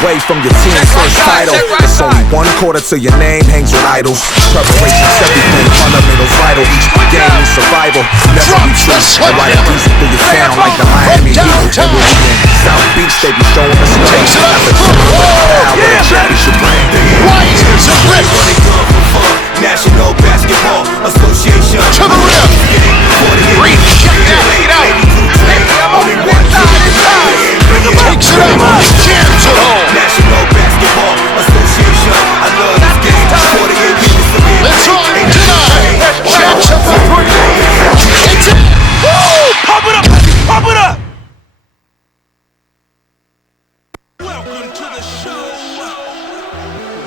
away from your team's first title. It's only 1/4 till your name hangs with idols. Preparation's everything, fundamentals vital. Each game needs survival. Never be true. And ride a diesel through your town like the Miami Heat. And we'll be in South Beach, they be showing us love. At the top of the power, the championship ring. National Basketball Association. To the rim. Great. Check that. Get out. Takes it up. Jams it home. National Basketball Association. I love this game. 48 minutes of it. Let's run tonight. Jacks up for three. It's it. Woo! Pump it up. Pump it up. Welcome to the show.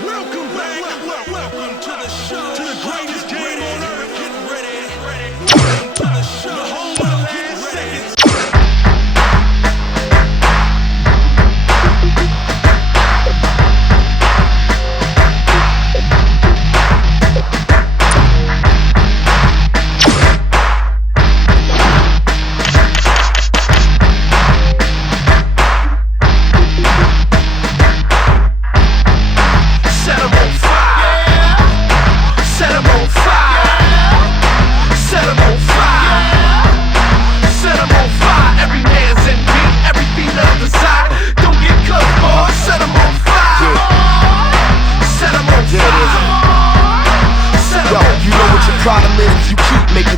Welcome back. Welcome to the show. To the greatest game on earth. Get ready. Welcome to the show. The home of last seconds.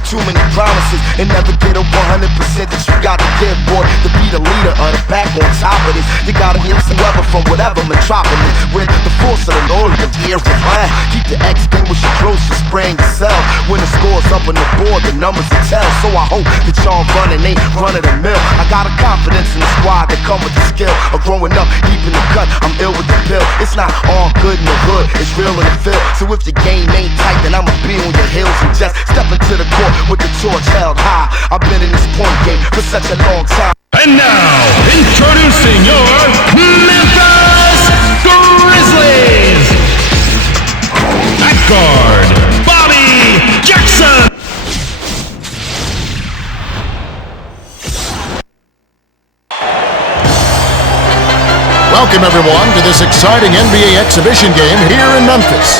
Too many promises and never get a 100% that you gotta give, boy, to be the leader of the pack. On top of this, you gotta get some weather from whatever metropolis with the force of the Lord of the year for land. Keep the extinguisher close to spraying yourself. When the score's up on the board, the numbers will tell. So I hope that y'all running ain't running the mill. I got a confidence in the squad that come with the skill of growing up deep in the cut. I'm ill with the pill. It's not all good in the hood, it's real in the field. So if the game ain't tight, then I'ma be on your heels and just step into the court with the torch held high. I've been in this point game for such a long time. And now, introducing your Memphis Grizzlies. At guard, Bobby Jackson. Welcome everyone to this exciting NBA exhibition game here in Memphis.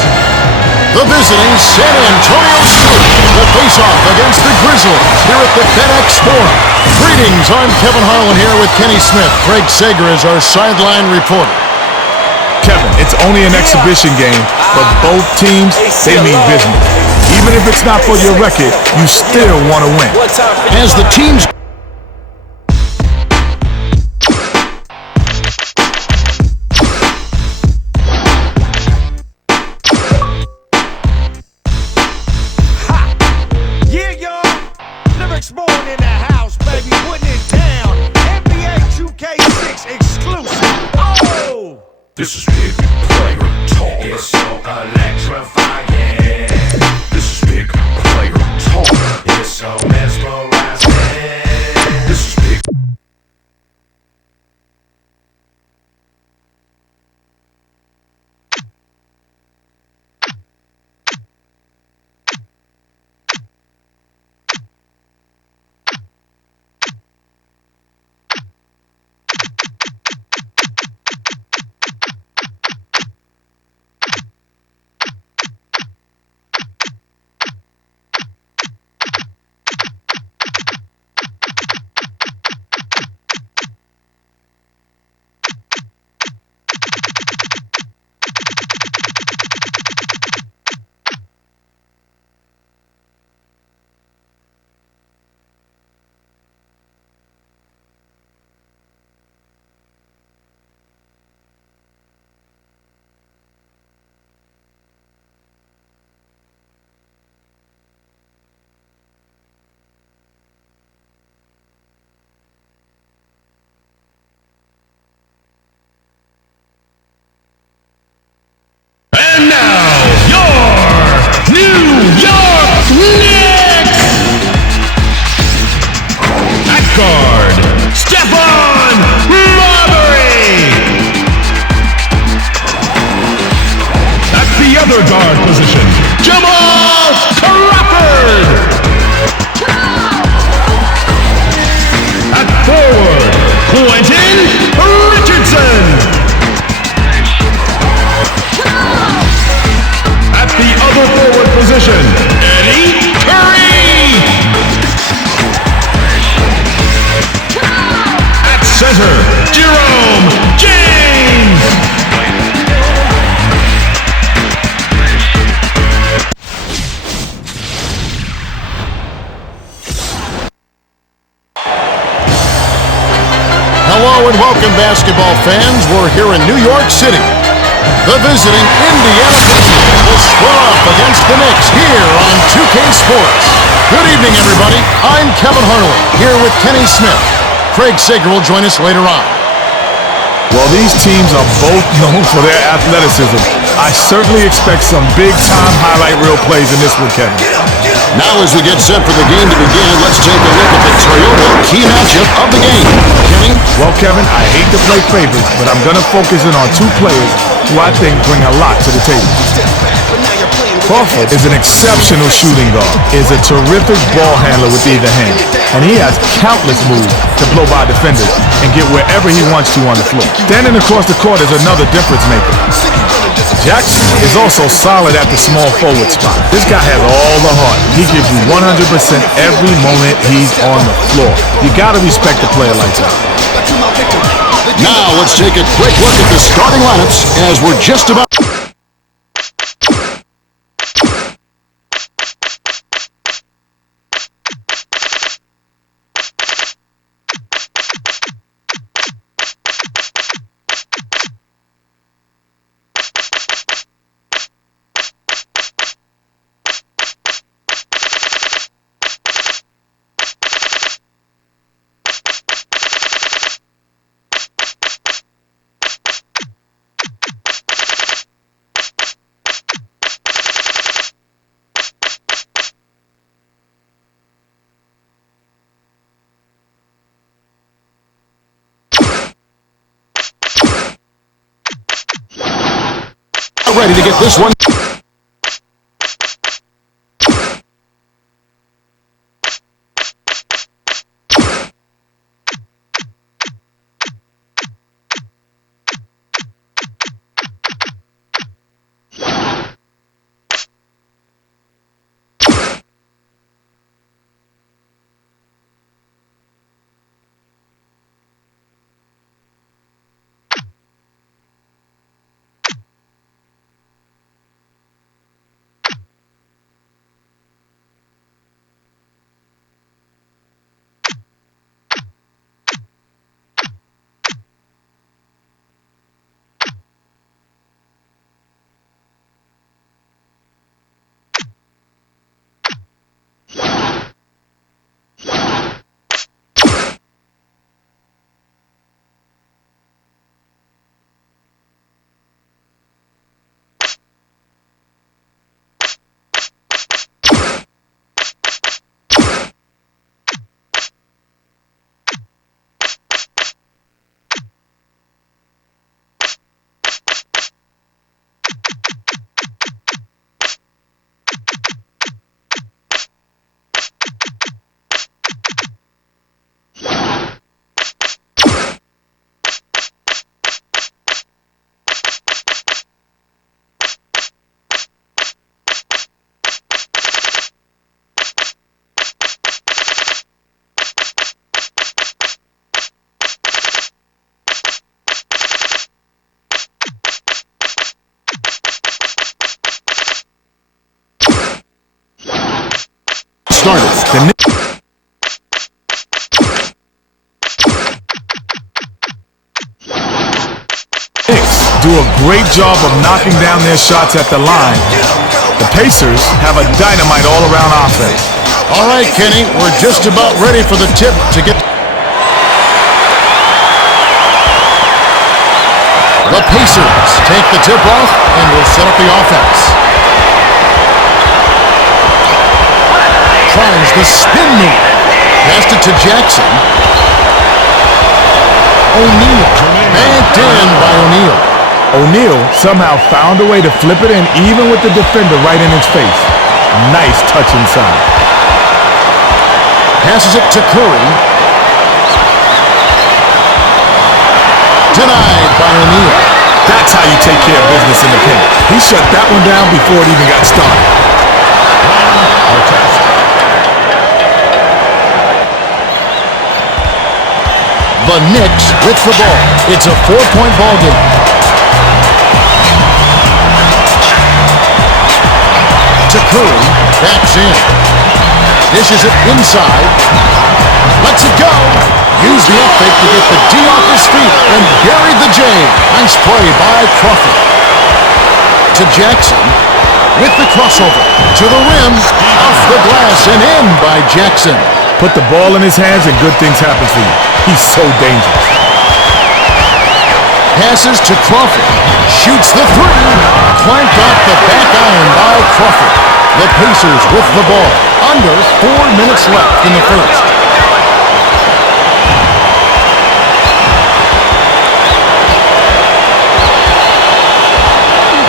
The visiting San Antonio Spurs will face off against the Grizzlies here at the FedEx Forum. Greetings, I'm Kevin Harlan here with Kenny Smith. Craig Sager is our sideline reporter. Kevin, it's only an exhibition game, but both teams, they mean business. Even if it's not for your record, you still want to win. As the teams This is big player talk. It's so electrifying. This is big player talk. It's so mesmerizing. This is big. position, Eddie Curry. At center, Jerome James. Hello and welcome, basketball fans. We're here in New York City. The visiting Indiana Pacers will square off against the Knicks here on 2K Sports. Good evening, everybody. I'm Kevin Harlan, here with Kenny Smith. Craig Sager will join us later on. Well, these teams are both known for their athleticism. I certainly expect some big-time highlight reel plays in this one, Kevin. Now as we get set for the game to begin, let's take a look at the Toyota key matchup of the game. Kenny? Well, Kevin, I hate to play favorites, but I'm going to focus in on two players who I think bring a lot to the table. Crawford is an exceptional shooting guard, is a terrific ball handler with either hand, and he has countless moves to blow by defenders and get wherever he wants to on the floor. Standing across the court is another difference maker. Jackson is also solid at the small forward spot. This guy has all the heart. He gives you 100% every moment he's on the floor. You gotta respect a player like that. Now let's take a quick look at the starting lineups as we're just about... ready to get this one. The Knicks do a great job of knocking down their shots at the line. The Pacers have a dynamite all-around offense. All right, Kenny, we're just about ready for the tip to get... The Pacers take the tip off and will set up the offense. Tries the spin move. Passed it to Jackson. O'Neal. Banked in by O'Neal. O'Neal somehow found a way to flip it in even with the defender right in his face. Nice touch inside. Passes it to Curry. Denied by O'Neal. That's how you take care of business in the paint. He shut that one down before it even got started. The Knicks with the ball. It's a 4-point ball game. To Curry, backs in. Dishes it inside. Lets it go. Used the up fake to get the D off his feet and buried the J. Nice play by Crawford. To Jackson with the crossover. To the rim. Off the glass and in by Jackson. Put the ball in his hands and good things happen for you. He's so dangerous. Passes to Crawford. Shoots the three. Clanked off the back iron by Crawford. The Pacers with the ball. Under 4 minutes left in the first.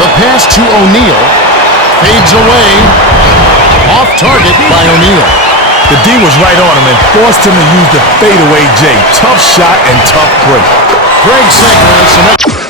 The pass to O'Neal. Fades away. Off target by O'Neal. The D was right on him and forced him to use the fadeaway J. Tough shot and tough break. Greg Sager has some extra.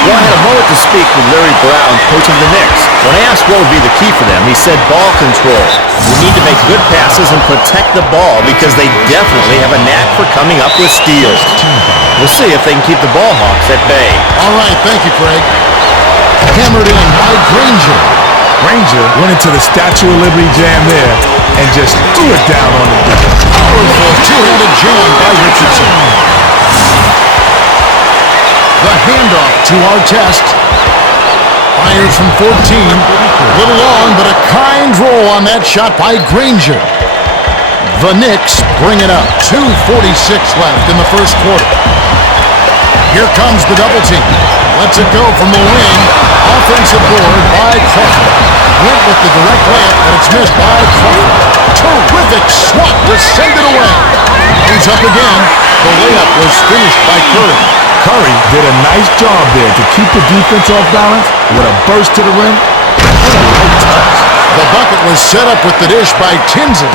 Well, I had a moment to speak with Larry Brown, coach of the Knicks. When I asked what would be the key for them, he said ball control. We need to make good passes and protect the ball because they definitely have a knack for coming up with steals. We'll see if they can keep the ball hawks at bay. All right, thank you, Craig. Hammered in by Granger. Granger went into the Statue of Liberty jam there and just threw it down on the D. Powerful two-handed jam by Richardson. The handoff to Artest. Fires from 14. A little long, but a kind roll on that shot by Granger. The Knicks bring it up. 2:46 left in the first quarter. Here comes the double team. Lets it go from the wing. Offensive board by Crawford. Went with the direct layup, but it's missed by Crawford. Terrific swat to send it away. Goes up again. The layup was finished by Curry. Curry did a nice job there to keep the defense off balance with a burst to the rim and a light touch. The bucket was set up with the dish by Tinsley.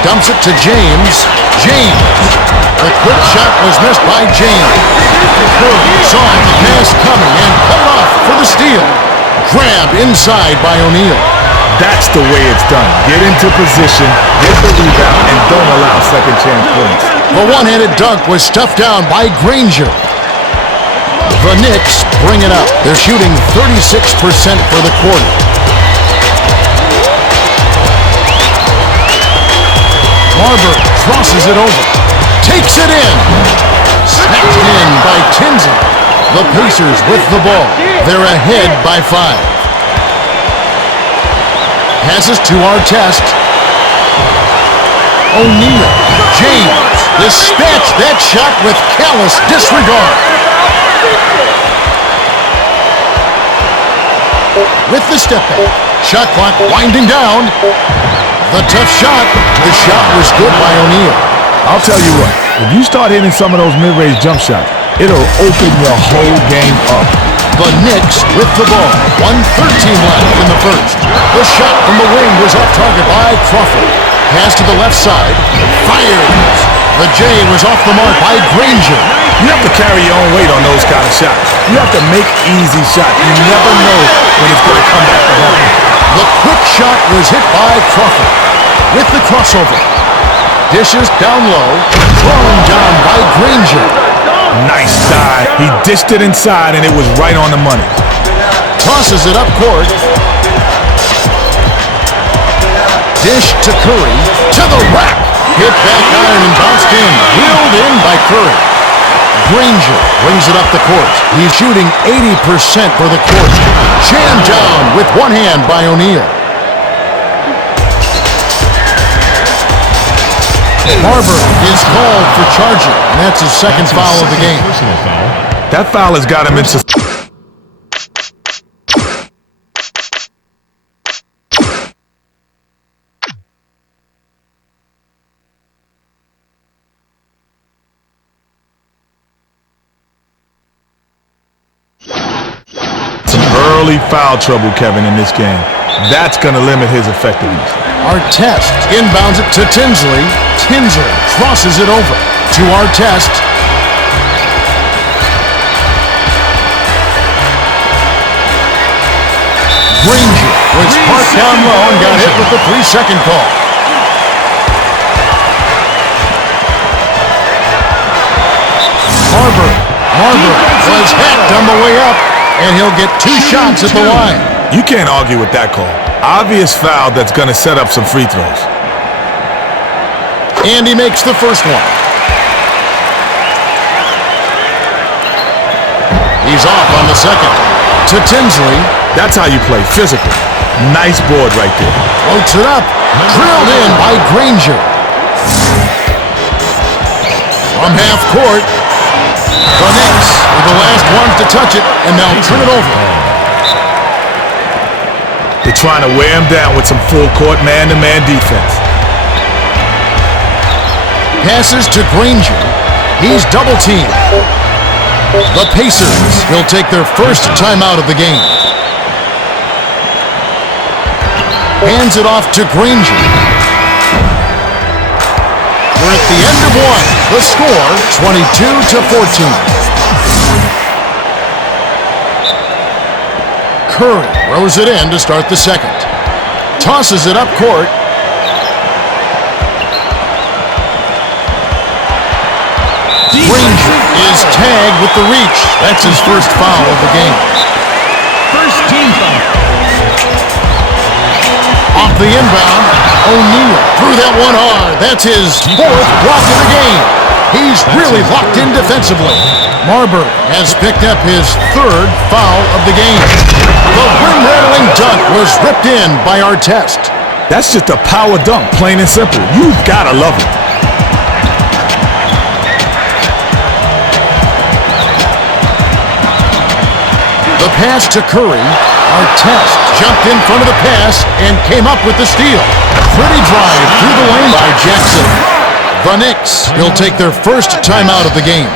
Dumps it to James. James. The quick shot was missed by James. Curry saw the pass coming and cut it off for the steal. Grab inside by O'Neal. That's the way it's done. Get into position, get the rebound, and don't allow second chance points. The one-handed dunk was stuffed down by Granger. The Knicks bring it up. They're shooting 36% for the quarter. Barber crosses it over. Takes it in. Snatched in by Tinsley. The Pacers with the ball. They're ahead by 5. Passes to Artest. O'Neal. James dispatched that shot with callous disregard. With the step back. Shot clock winding down. The tough shot. The shot was good by O'Neal. I'll tell you what, if you start hitting some of those mid-range jump shots, it'll open your whole game up. The Knicks with the ball. 1:13 left in the first. The shot from the wing was off target by Crawford. Pass to the left side. Fires. The J was off the mark by Granger. You have to carry your own weight on those kind of shots. You have to make easy shots. You never know when it's going to come back to home. The quick shot was hit by Crawford. With the crossover. Dishes down low. Thrown down by Granger. Nice dive. He dished it inside, and it was right on the money. Tosses it up court. Dish to Curry. To the rack. Hit back iron and bounced in. Wheeled in by Curry. Granger brings it up the court. He's shooting 80% for the court. Jammed down with one hand by O'Neal. Barber is called for charging, and that's his second foul of the game. That foul has got him into... early foul trouble, Kevin, in this game. That's going to limit his effectiveness. Artest inbounds it to Tinsley. Tinsley crosses it over to Artest. Granger was parked down low and got hit with the 3-second call. Barber was hacked on the way up. And he'll get 2 shots at the line. You can't argue with that call. Obvious foul that's going to set up some free throws. And he makes the first one. He's off on the second. To Tinsley. That's how you play, physical. Nice board right there. Floats it up. Drilled in by Granger. From half court. The Knicks are the last ones to touch it, and they'll turn it over. They're trying to wear him down with some full-court man-to-man defense. Passes to Granger. He's double-teamed. The Pacers will take their first timeout of the game. Hands it off to Granger. We're at the end of one. The score, 22-14. Curry throws it in to start the second. Tosses it up court. Granger is tagged with the reach. That's his first foul of the game. First team foul. Off the inbound, O'Neal threw that one hard. That's his fourth block of the game. He's really locked in defensively. Barber has picked up his third foul of the game. The rim-rattling dunk was ripped in by Artest. That's just a power dunk, plain and simple. You've got to love it. The pass to Curry. Artest jumped in front of the pass and came up with the steal. Pretty drive through the lane by Jackson. The Knicks will take their first timeout of the game.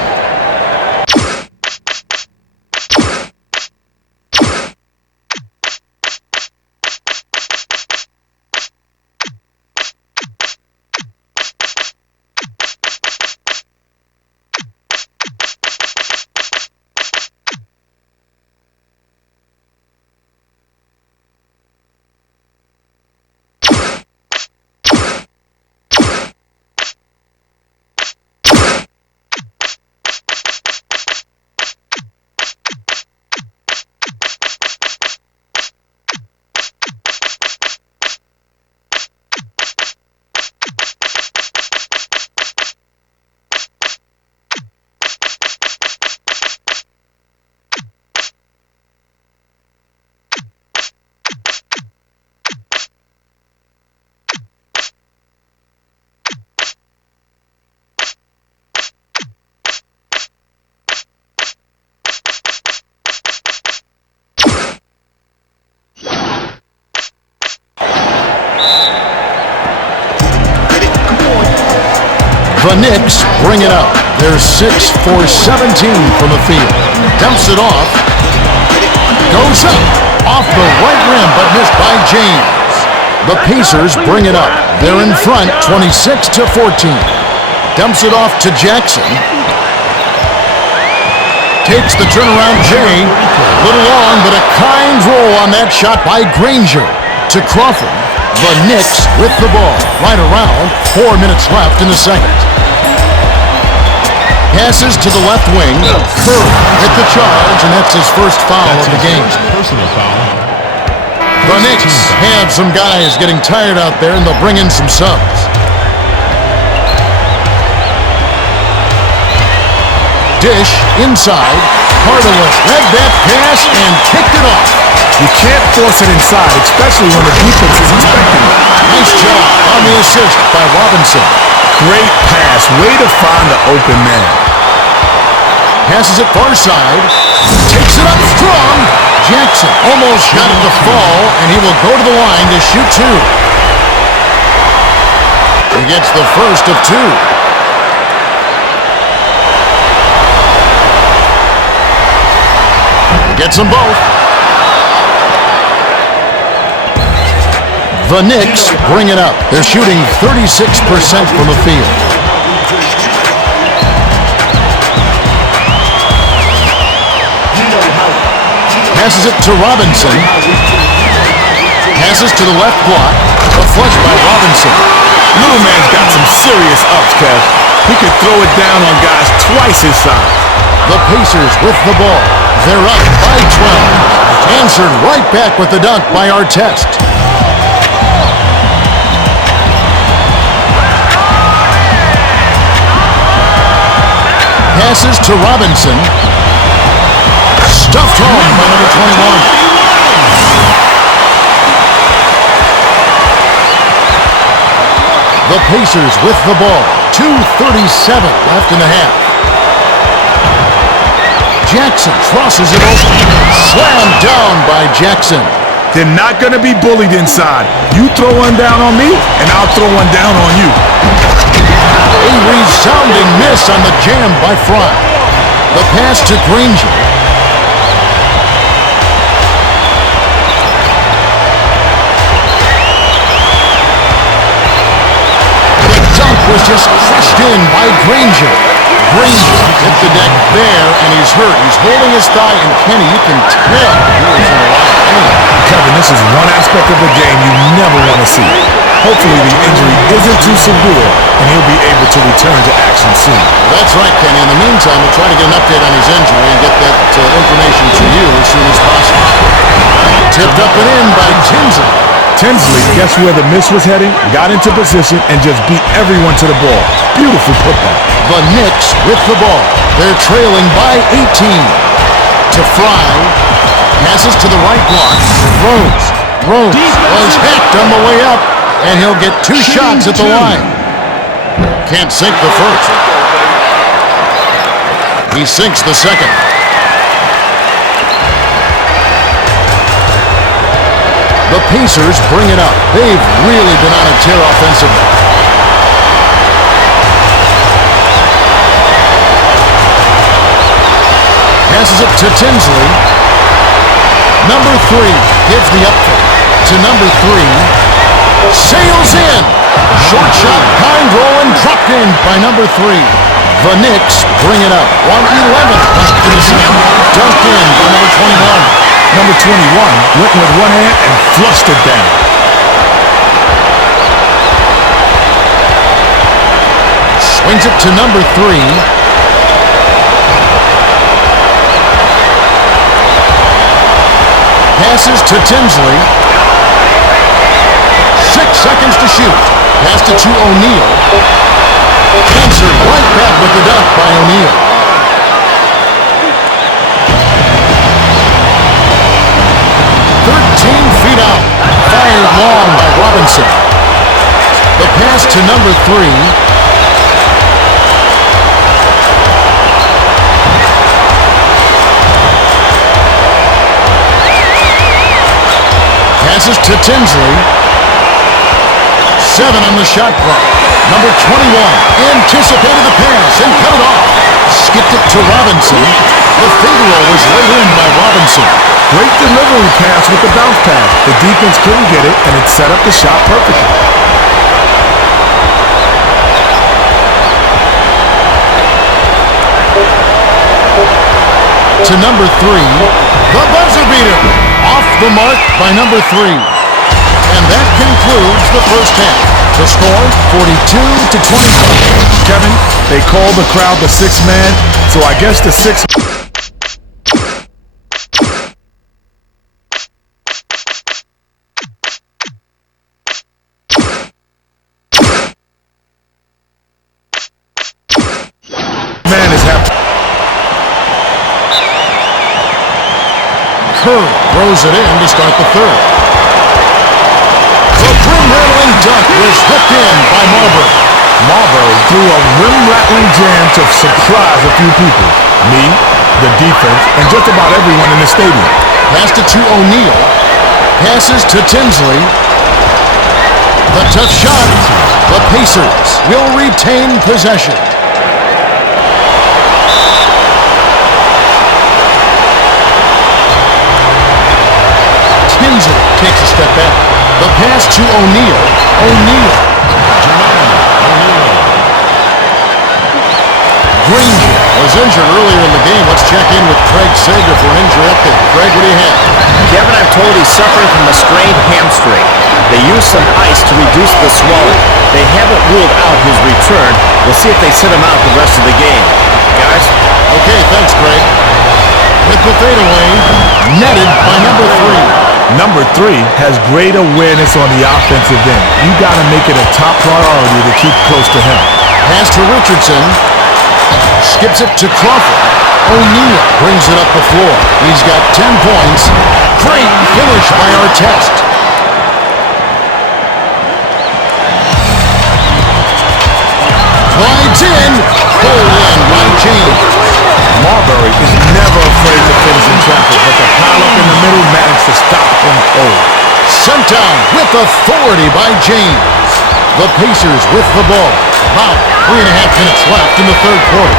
The Knicks bring it up. They're 6 for 17 from the field. Dumps it off. Goes up. Off the right rim, but missed by James. The Pacers bring it up. They're in front, 26-14. Dumps it off to Jackson. Takes the turnaround Jay. A little long, but a kind roll on that shot by Granger. To Crawford. The Knicks with the ball. Right around. 4 minutes left in the second. Passes to the left wing. Curry hit the charge, and that's his first foul of the game. Personal foul. The Knicks have some guys getting tired out there, and they'll bring in some subs. Dish inside. Hardaway led that pass and kicked it off. You can't force it inside, especially when the defense is expecting it. Nice job on the assist by Robinson. Great pass. Way to find the open man. Passes it far side. Takes it up strong. Jackson almost got it to fall, and he will go to the line to shoot two. He gets the first of two. He gets them both. The Knicks bring it up. They're shooting 36% from the field. Passes it to Robinson. Passes to the left block. A flush by Robinson. Little man's got some serious ups, Kev. He can throw it down on guys twice his size. The Pacers with the ball. They're up by 12. Answered right back with the dunk by Artest. Passes to Robinson. Stuffed home by number 21. The Pacers with the ball. 2:37 left in the half. Jackson crosses it open. Slammed down by Jackson. They're not going to be bullied inside. You throw one down on me, and I'll throw one down on you. A resounding miss on the jam by Fry. The pass to Granger. The dunk was just crushed in by Granger. Granger hit the deck there, and he's hurt. He's holding his thigh, and Kenny, you can tell he is in a lot of pain. Kevin, this is one aspect of the game you never want to see. Hopefully the injury isn't too severe, and he'll be able to return to action soon. That's right, Kenny. In the meantime, we'll try to get an update on his injury and get that information to you as soon as possible. Tipped up and in by Tinsley. Tinsley, guess where the miss was heading? Got into position and just beat everyone to the ball. Beautiful putback. The Knicks with the ball. They're trailing by 18. To Fry. Passes to the right block. Rose. Rose was hacked on the way up, and he'll get two shots at the line. Can't sink the first. He sinks the second. The Pacers bring it up. They've really been on a tear offensively. Passes it to Tinsley. Number 3 gives the up to number 3. Sails in. Short shot, kind roll, and dropped in by number 3. The Knicks bring it up. 1:11 left in the second. Dunked in by number 21. Number 21 went with one hand and flushed it down. Swings it to number 3. Passes to Tinsley. 6 seconds to shoot. Pass it to O'Neal. Answered right back with the dunk by O'Neal. Feet out. Fired long by Robinson. The pass to number 3. Passes to Tinsley. 7 on the shot clock. Number 21 anticipated the pass and cut it off. Skipped it to Robinson. The finger roll was laid in by Robinson. Great delivery pass with the bounce pass. The defense couldn't get it, and it set up the shot perfectly. To number 3, the buzzer beater. Off the mark by number 3. And that concludes the first half. The score, 42-25. Kevin, they call the crowd the sixth man, so I guess the sixth... man is happy. Curry throws it in to start the third. The rim-rattling dunk was hooked in by Marbury. Marbury threw a rim-rattling jam to surprise a few people. Me, the defense, and just about everyone in the stadium. Passed it to O'Neal. Passes to Tinsley. The tough shot. The Pacers will retain possession. Tinsley takes a step back. The pass to O'Neal. O'Neal. Granger was injured earlier in the game. Let's check in with Craig Sager for an injury update. Craig, what do you have? Kevin, I'm told he's suffering from a sprained hamstring. They used some ice to reduce the swelling. They haven't ruled out his return. We'll see if they sit him out the rest of the game. Guys? Okay, thanks, Craig. With the fadeaway, netted by number 3. Number 3 has great awareness on the offensive end. You got to make it a top priority to keep close to him. Pass to Richardson. Skips it to Crawford. O'Neal brings it up the floor. He's got 10 points. Great finish by Artest. Glides in. Pulled in by James. Marbury is never afraid to finish in traffic, but the pile-up in the middle managed to stop him cold. Sent down with authority by James. The Pacers with the ball. About 3.5 minutes left in the third quarter.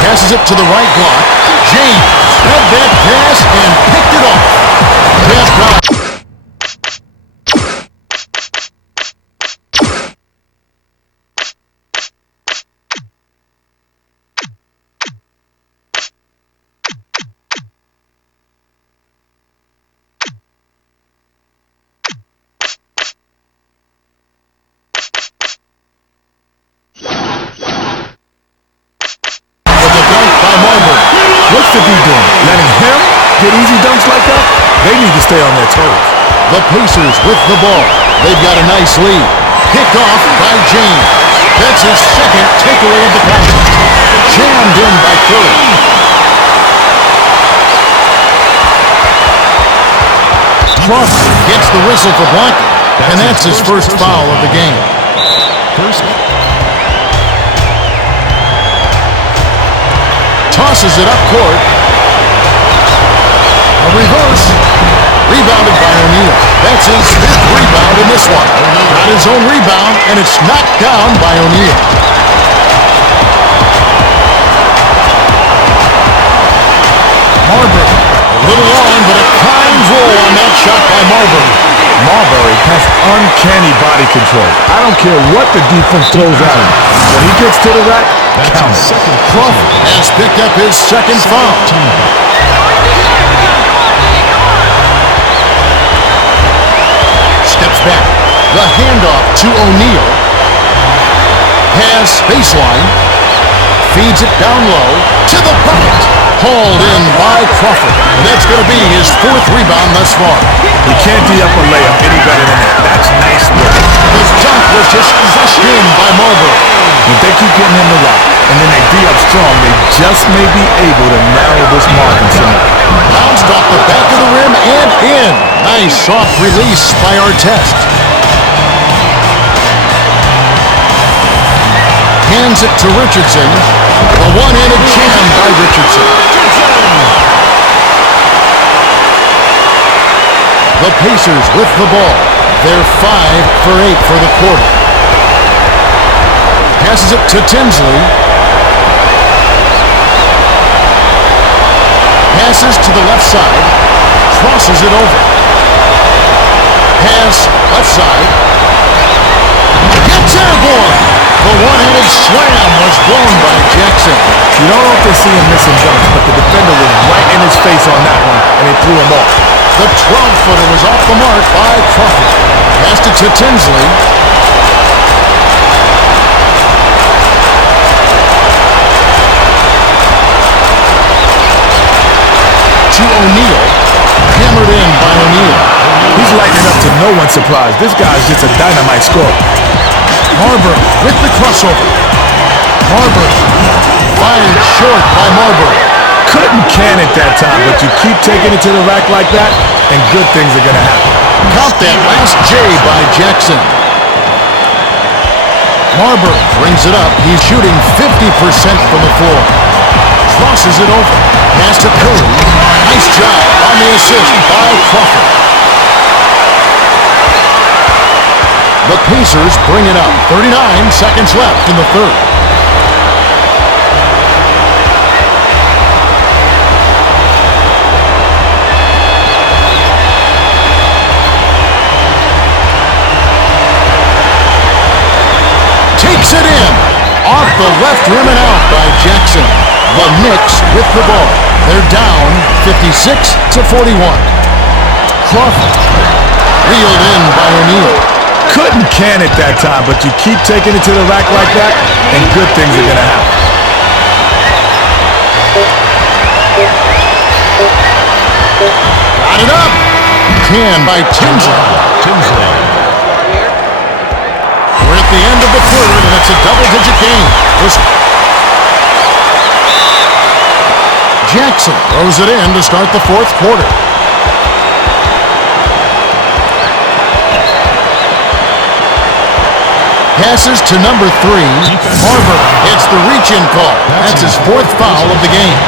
Passes it to the right block. James read that pass and picked it off. Pass block. What's the D doing? Letting him get easy dunks like that? They need to stay on their toes. The Pacers with the ball. They've got a nice lead. Picked off by James. That's his second takeaway of the contest. Jammed in by Curry. Crawford gets the whistle for blocking, and that's his first foul of the game. Tosses it up court. A reverse. Rebounded by O'Neal. That's his 5th rebound in this one. Got his own rebound, and it's knocked down by O'Neal. Marbury. A little long, but a kind roll on that shot by Marbury. Marbury has uncanny body control. I don't care what the defense throws at him. When he gets to the rack, count it. Crawford has picked up his second foul. Steps back. The handoff to O'Neal. Pass baseline. Feeds it down low to the bucket. Hauled in by Crawford. And that's going to be his 4th rebound thus far. He can't D up a layup any better than that. That's nice work. The dunk was just crushed in by Marbury. If they keep getting him to rock, and then they D up strong, they just may be able to narrow this margin some more. Bounced off the back of the rim and in. Nice soft release by Artest. Hands it to Richardson. A one-handed jam by Richardson. The Pacers with the ball. They're 5 for 8 for the quarter. Passes it to Tinsley. Passes to the left side. Crosses it over. Pass left side. Gets airborne. The one-handed slam was blown by Jackson. You don't often see him missing dunks, but the defender was right in his face on that one, and it threw him off. The 12-footer was off the mark by Crawford. Passed it to Tinsley. To O'Neal. Hammered in by O'Neal. He's lighting up to no one's surprise. This guy's just a dynamite scorer. Marbury with the crossover. Marbury fired short by Marbury. Couldn't can it that time, but you keep taking it to the rack like that, and good things are going to happen. Count that last J by Jackson. Marbury brings it up. He's shooting 50% from the floor. Crosses it over. Pass to Curry. Nice job on the assist by Crawford. The Pacers bring it up. 39 seconds left in the third. Takes it in. Off the left rim and out by Jackson. The Knicks with the ball. They're down 56-41. Crawford. Reeled in by O'Neal. Couldn't can it that time, but you keep taking it to the rack like that, and good things are going to happen. Got it up. Can by Tinsley. We're at the end of the third, and it's a double-digit game. Jackson throws it in to start the fourth quarter. Passes to number 3. Marbury hits the reach-in call. That's his fourth foul of the game.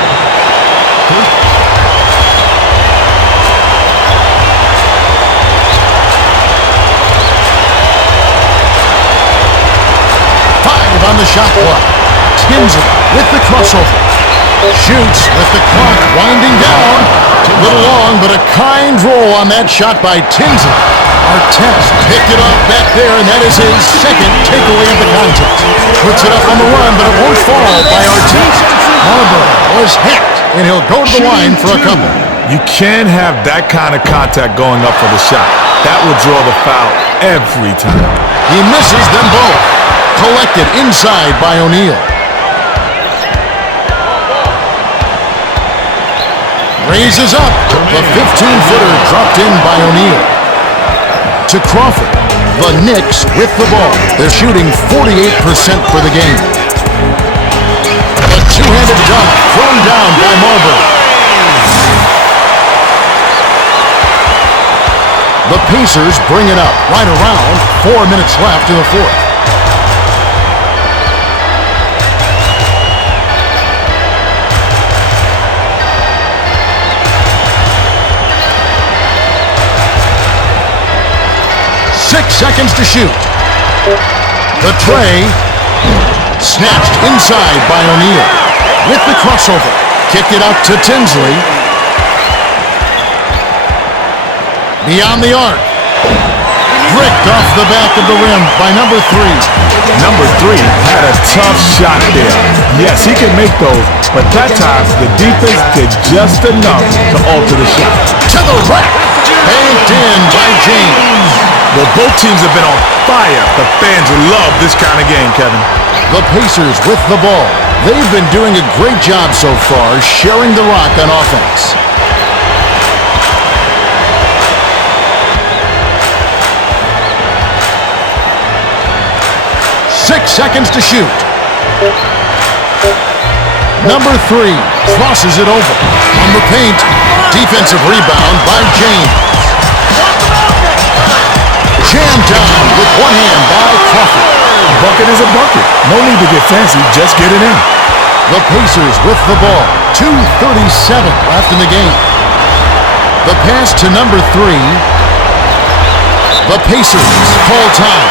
On the shot clock. Tinsley with the crossover. Shoots with the clock winding down. A little long, but a kind roll on that shot by Tinsley. Artest picked it off back there, and that is his second takeaway of the contest. Puts it up on the run, but it won't fall by Artest. Marbury was hacked, and he'll go to the line for a couple. You can't have that kind of contact going up for the shot. That will draw the foul every time. He misses them both. Collected inside by O'Neal. Raises up. The 15-footer dropped in by O'Neal. To Crawford. The Knicks with the ball. They're shooting 48% for the game. A two-handed dunk thrown down by Marbury. The Pacers bring it up right around 4 minutes left in the fourth. Seconds to shoot. The tray snatched inside by O'Neal with the crossover. Kicked it up to Tinsley. Beyond the arc. Bricked off the back of the rim by number 3. Number 3 had a tough shot there. Yes, he can make those, but that time the defense did just enough to alter the shot. To the rack. Banked in by James. Well, both teams have been on fire. The fans love this kind of game, Kevin. The Pacers with the ball. They've been doing a great job so far sharing the rock on offense. Seconds to shoot. Number 3 crosses it over. On the paint. Defensive rebound by James. Jammed down with one hand by Crawford. A bucket is a bucket. No need to get fancy, just get it in. The Pacers with the ball. 2:37 left in the game. The pass to number 3. The Pacers call time.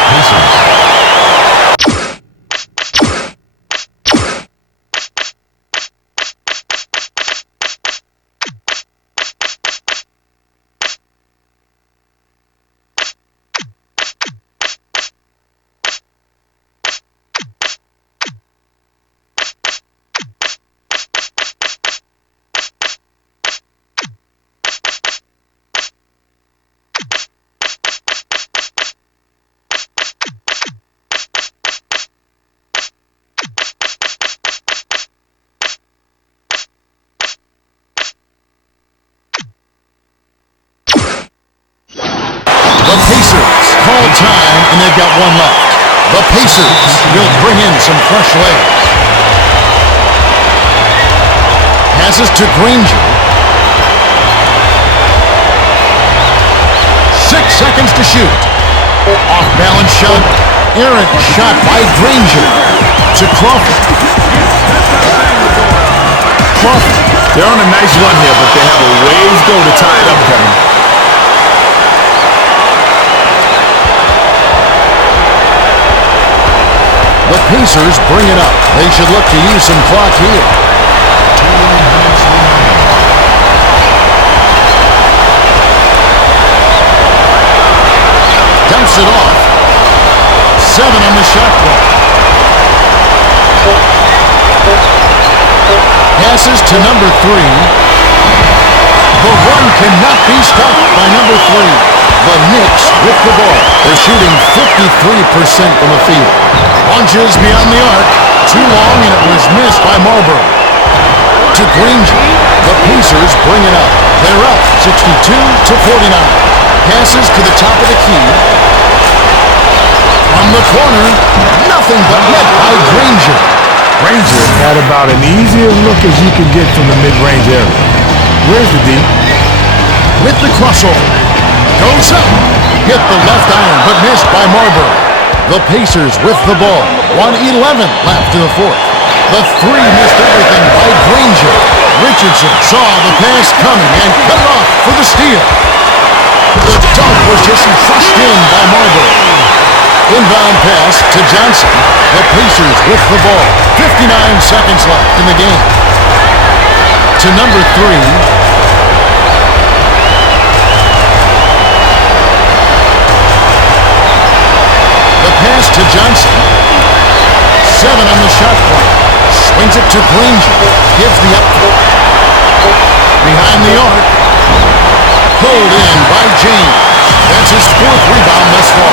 of time, and they've got one left. The Pacers will bring in some fresh legs. Passes to Granger. 6 seconds to shoot. Off-balance shot. Errant shot by Granger. To Crawford. Crawford. They're on a nice run here, but they have a ways go to tie it up, Kevin. The Pacers bring it up. They should look to use some clock here. Dumps it off. 7 on the shot clock. Passes to number 3. The run cannot be stopped by number 3. The Knicks with the ball. They're shooting 53% from the field. Launches beyond the arc. Too long, and it was missed by Marbury. To Granger. The Pacers bring it up. They're up 62-49. Passes to the top of the key. From the corner. Nothing but net by Granger. Granger had about an easier look as you can get from the mid-range area. Where's the D? With the crossover. Goes up. Hit the left iron, but missed by Marbury. The Pacers with the ball. 1:11 left in the fourth. The 3 missed everything by Granger. Richardson saw the pass coming and cut it off for the steal. The dunk was just crushed in by Marbury. Inbound pass to Johnson. The Pacers with the ball. 59 seconds left in the game. To number 3. Pass to Johnson. 7 on the shot clock. Swings it to Granger. Gives the up. Behind the arc. Pulled in by James. That's his 4th rebound thus far.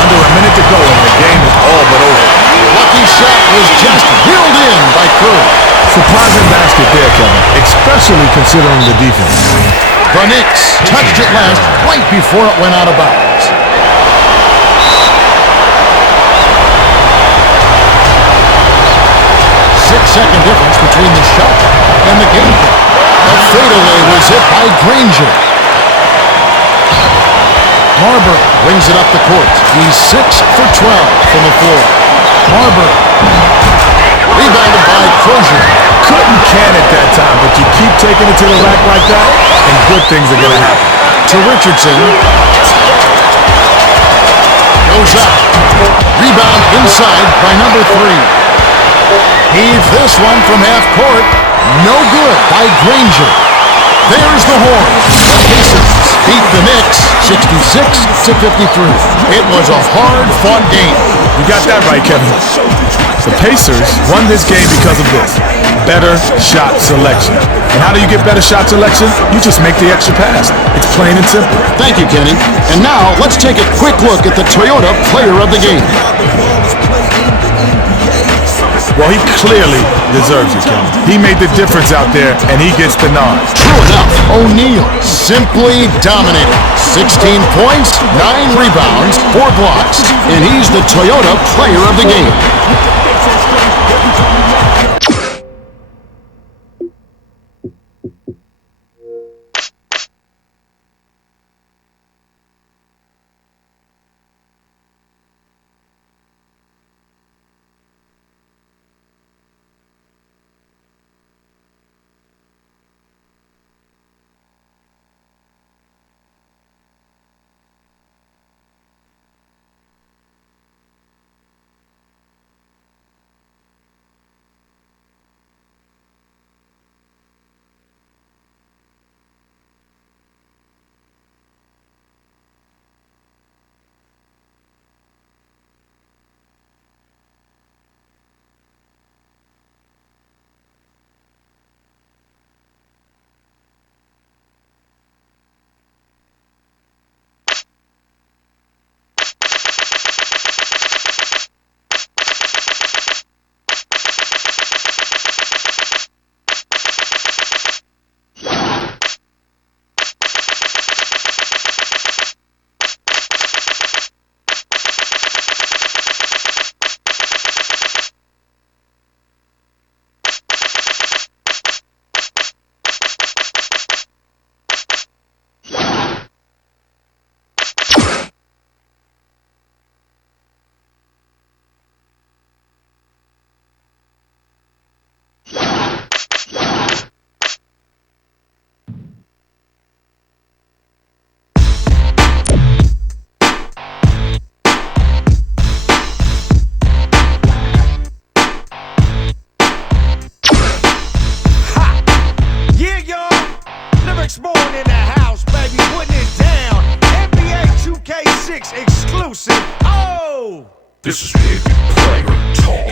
Under a minute to go, and the game is all but over. Lucky shot was just reeled in by Curry. Surprising basket there, Kevin, especially considering the defense. The Knicks touched it last right before it went out of bounds. 6-second difference between the shot and the game. The fadeaway was hit by Granger. Marbury brings it up the court. He's 6 for 12 from the floor. Marbury. Rebounded by Crozier. Couldn't can it that time, but you keep taking it to the rack like that, and good things are going to happen. To Richardson. Goes up. Rebound inside by number 3. Heaves this one from half court. No good by Granger. There's the horn. The Pacers beat the Knicks 66-53. It was a hard-fought game. You got that right, Kevin. The Pacers won this game because of this. Better shot selection. And how do you get better shot selection? You just make the extra pass. It's plain and simple. Thank you, Kenny. And now, let's take a quick look at the Toyota player of the game. Well, he clearly deserves it, Kevin. He made the difference out there, and he gets the nod. True enough, O'Neal simply dominated. 16 points, 9 rebounds, 4 blocks, and he's the Toyota player of the game. Stone in the house, baby, putting it down. NBA 2K6 exclusive. Oh! This is big player talk.